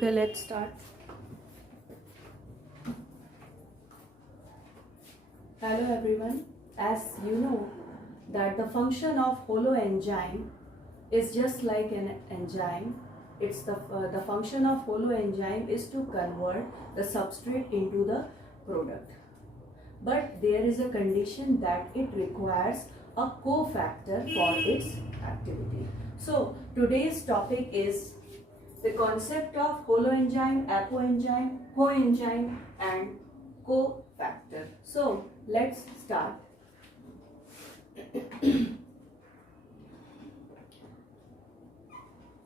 Okay, let's start. Hello everyone. As you know that the function of holoenzyme is just like an enzyme. It's the function of holoenzyme is to convert the substrate into the product. But there is a condition that it requires a cofactor for its activity. So today's topic is the concept of holoenzyme, apoenzyme, coenzyme and cofactor. So let's start.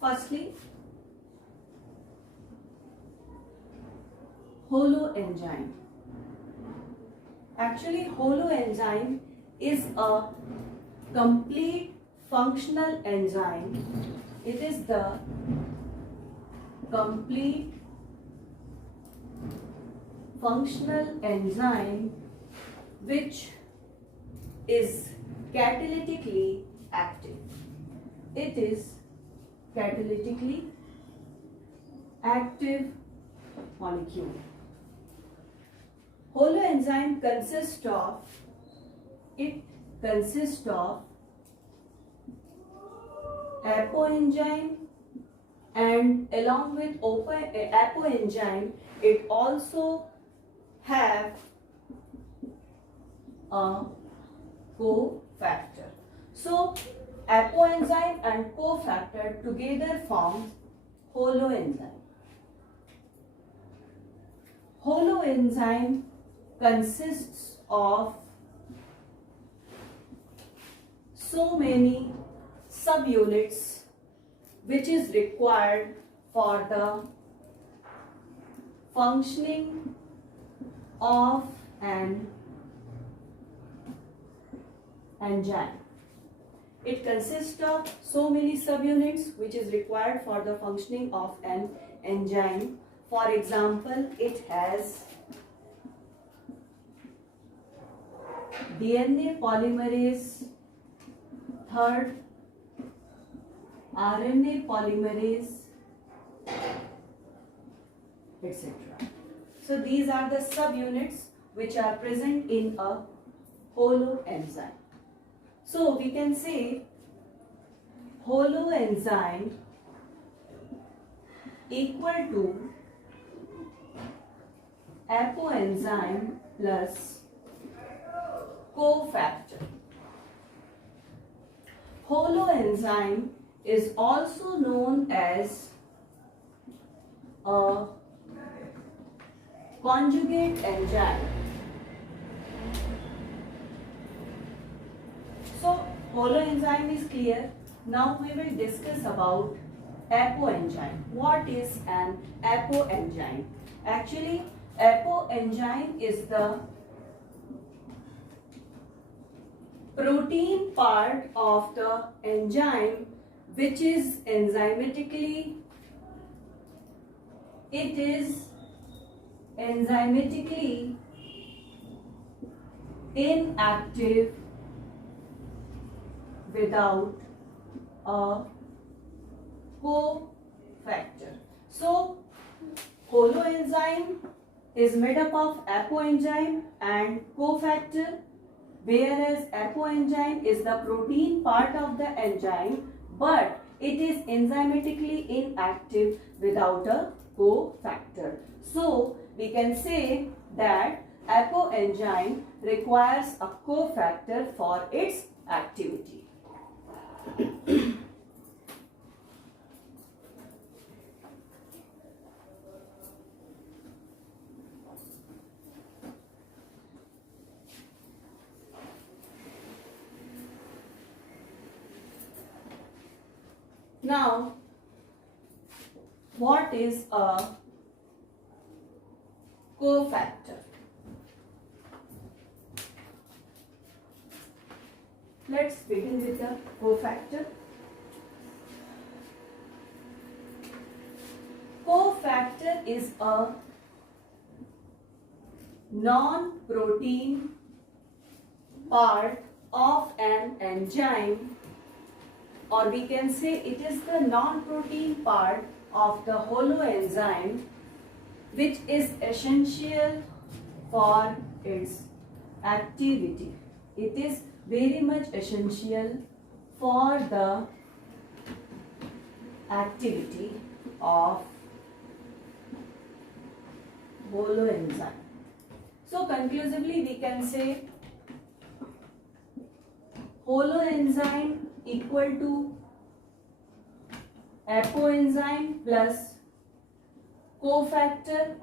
Firstly, holoenzyme. Actually, holoenzyme is a complete functional enzyme. It is the complete functional enzyme which is catalytically active. It is catalytically active molecule. Holoenzyme consists of apoenzyme, and along with apoenzyme it also have a cofactor. So apoenzyme and cofactor together form holoenzyme. Holoenzyme consists of so many subunits which is required for the functioning of an enzyme. It consists of so many subunits which is required for the functioning of an enzyme. For example, it has DNA polymerase, third RNA polymerase, etc. So these are the subunits which are present in a holoenzyme. So we can say holoenzyme equal to apoenzyme plus cofactor. Holoenzyme is also known as a conjugate enzyme. So holoenzyme is clear. Now we will discuss about apoenzyme. What is an apoenzyme? Actually, apoenzyme is the protein part of the enzyme which is enzymatically inactive without a cofactor. So holoenzyme is made up of apoenzyme and cofactor, whereas apoenzyme is the protein part of the enzyme, but it is enzymatically inactive without a cofactor. So we can say that apoenzyme requires a cofactor for its activity. Now, what is a cofactor? Let's begin with the cofactor. Cofactor is a non-protein part of an enzyme, or we can say it is the non-protein part of the holoenzyme which is essential for its activity. It is very much essential for the activity of holoenzyme. So conclusively we can say holoenzyme equal to apoenzyme plus cofactor.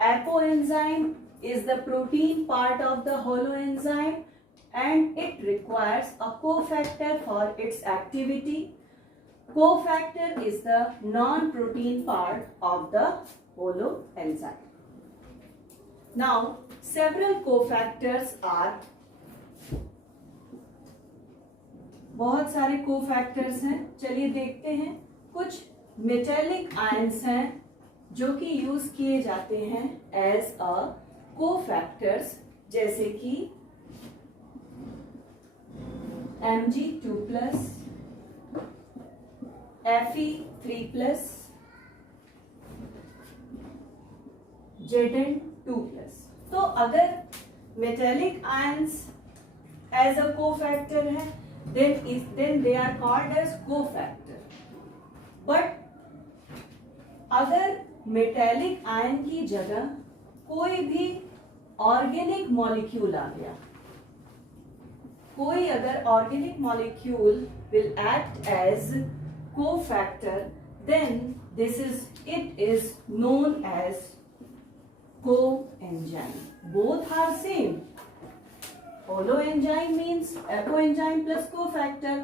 Apoenzyme is the protein part of the holoenzyme and it requires a cofactor for its activity. Cofactor is the non-protein part of the holoenzyme. Now, several cofactors are, बहुत सारे cofactors हैं. चलिए देखते हैं. कुछ metallic ions हैं जो कि यूज किए जाते हैं एज अ कोफैक्टर्स, जैसे कि Mg2+, Fe3+, Zn2+. तो अगर metallic ions as a cofactor है then they are called as cofactor. But अगर मेटेलिक आयन की जगह कोई भी ऑर्गेनिक मॉलिक्यूल आ गया, कोई अगर organic molecule will act as cofactor, then it is known as coenzyme. Both are same. Holoenzyme means apoenzyme plus cofactor.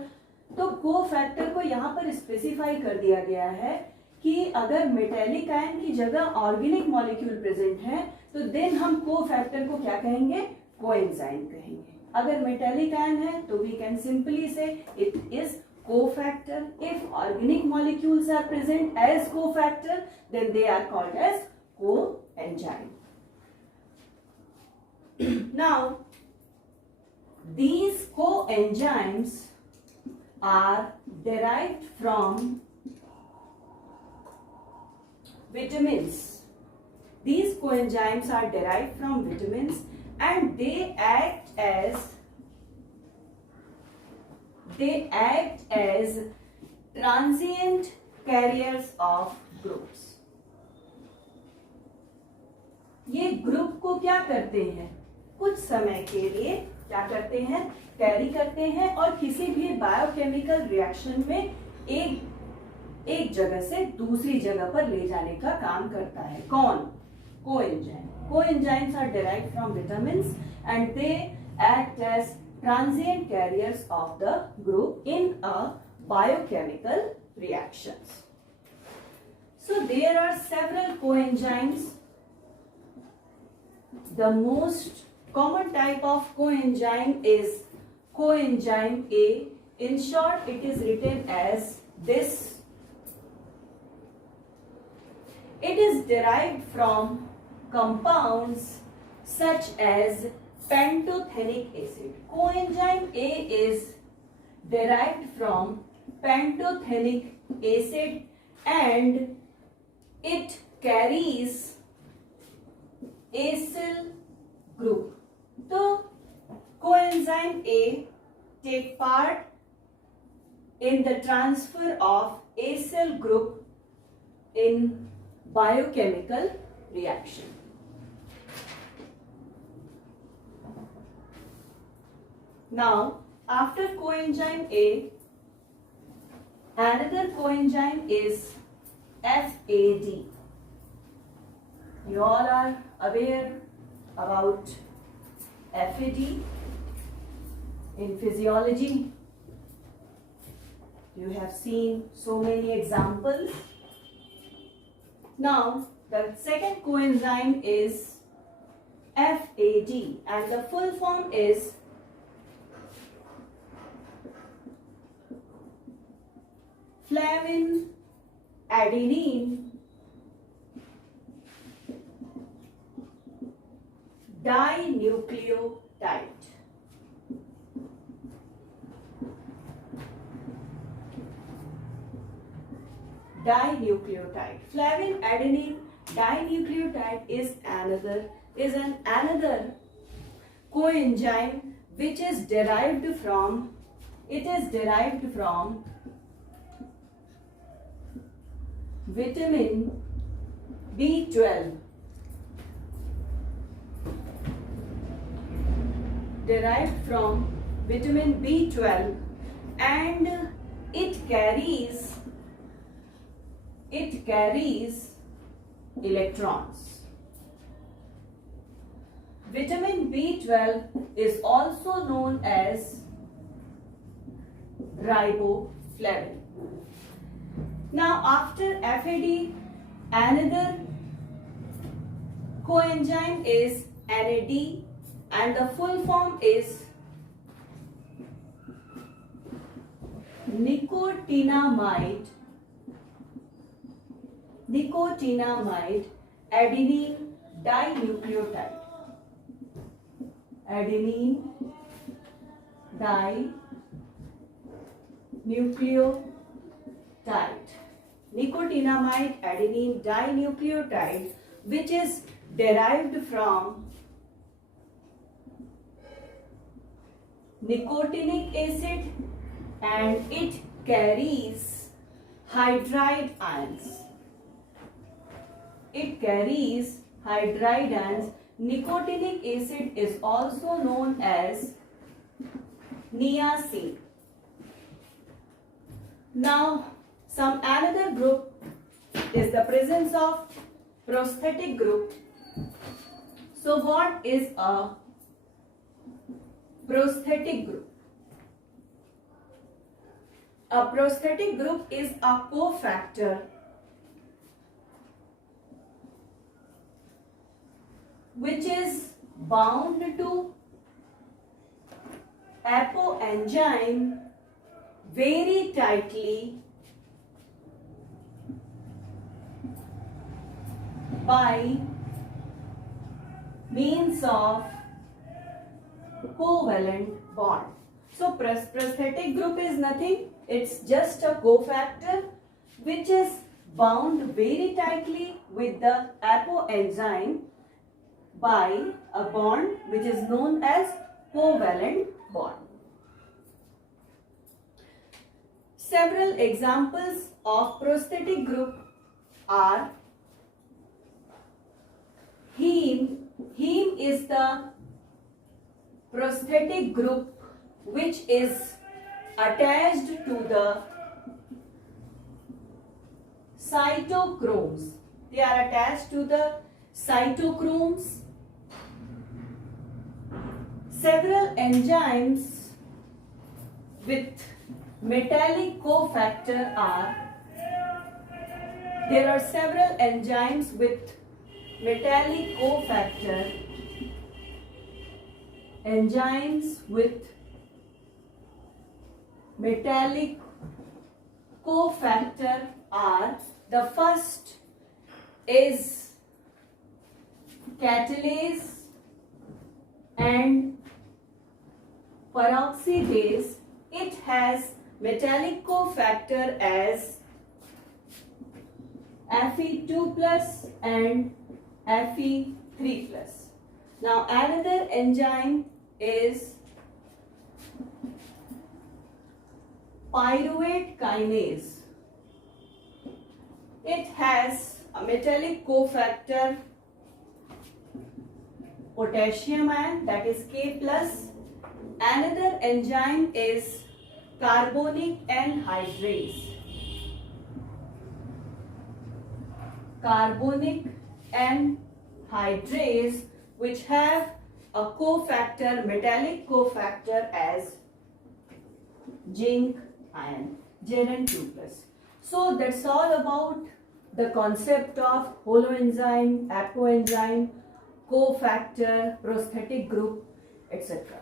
तो cofactor को यहाँ पर स्पेसिफाई कर दिया गया है कि अगर मेटेलिक आयन की जगह ऑर्गेनिक मॉलिक्यूल प्रेजेंट है तो देन हम कोफैक्टर को क्या कहेंगे? कोएंजाइम कहेंगे. अगर मेटेलिक आयन है तो we can simply say it is cofactor. If organic molecules are present as cofactor then they are called as coenzyme. Now these coenzymes are derived from vitamins. These coenzymes are derived from vitamins and they act as transient carriers of groups. ये group को क्या करते हैं? कुछ समय के लिए क्या करते हैं? कैरी करते हैं और किसी भी बायोकेमिकल रिएक्शन में एक जगह से दूसरी जगह पर ले जाने का काम करता है. कौन? Coenzyme. Coenzymes are derived from vitamins and they act as transient carriers of the group in a biochemical reactions. So there are several coenzymes. The most common type of coenzyme is coenzyme A. In short, it is written as this. It is derived from compounds such as pantothenic acid. Coenzyme A is derived from pantothenic acid and it carries acyl group. तो coenzyme A take part in the transfer of acyl group in biochemical reaction. Now, after coenzyme A, another coenzyme is FAD. You all are aware about FAD in physiology. You have seen so many examples. Now, the second coenzyme is FAD and the full form is flavin adenine dinucleotide. dinucleotide. Flavin adenine dinucleotide is another coenzyme which is derived from vitamin B12. Derived from vitamin B12, and it carries electrons. Vitamin B12 is also known as riboflavin. Now after FAD, another coenzyme is NAD, and the full form is nicotinamide adenine dinucleotide. Nicotinamide adenine dinucleotide, which is derived from nicotinic acid, and it carries hydride ions. Nicotinic acid is also known as niacin. Now, some another group is the presence of prosthetic group. So, what is a prosthetic group? A prosthetic group is a cofactor which is bound to apoenzyme very tightly by means of covalent bond. So prosthetic group is nothing, it's just a cofactor which is bound very tightly with the apoenzyme by a bond which is known as covalent bond. Several examples of prosthetic group are heme. Heme is the prosthetic group which is attached to the cytochromes. They are attached to the cytochromes. Several enzymes with metallic cofactor are, there are several enzymes with metallic cofactor. Enzymes with metallic cofactor are, the first is catalase and peroxidase. It has metallic cofactor as Fe2 plus and Fe3 plus. Now another enzyme is pyruvate kinase. It has a metallic cofactor potassium ion, that is K plus. Another enzyme is carbonic anhydrase. Carbonic anhydrase, which have a cofactor, metallic cofactor as zinc ion, Zn2 plus. So that's all about the concept of holoenzyme, apoenzyme, cofactor, prosthetic group, etc.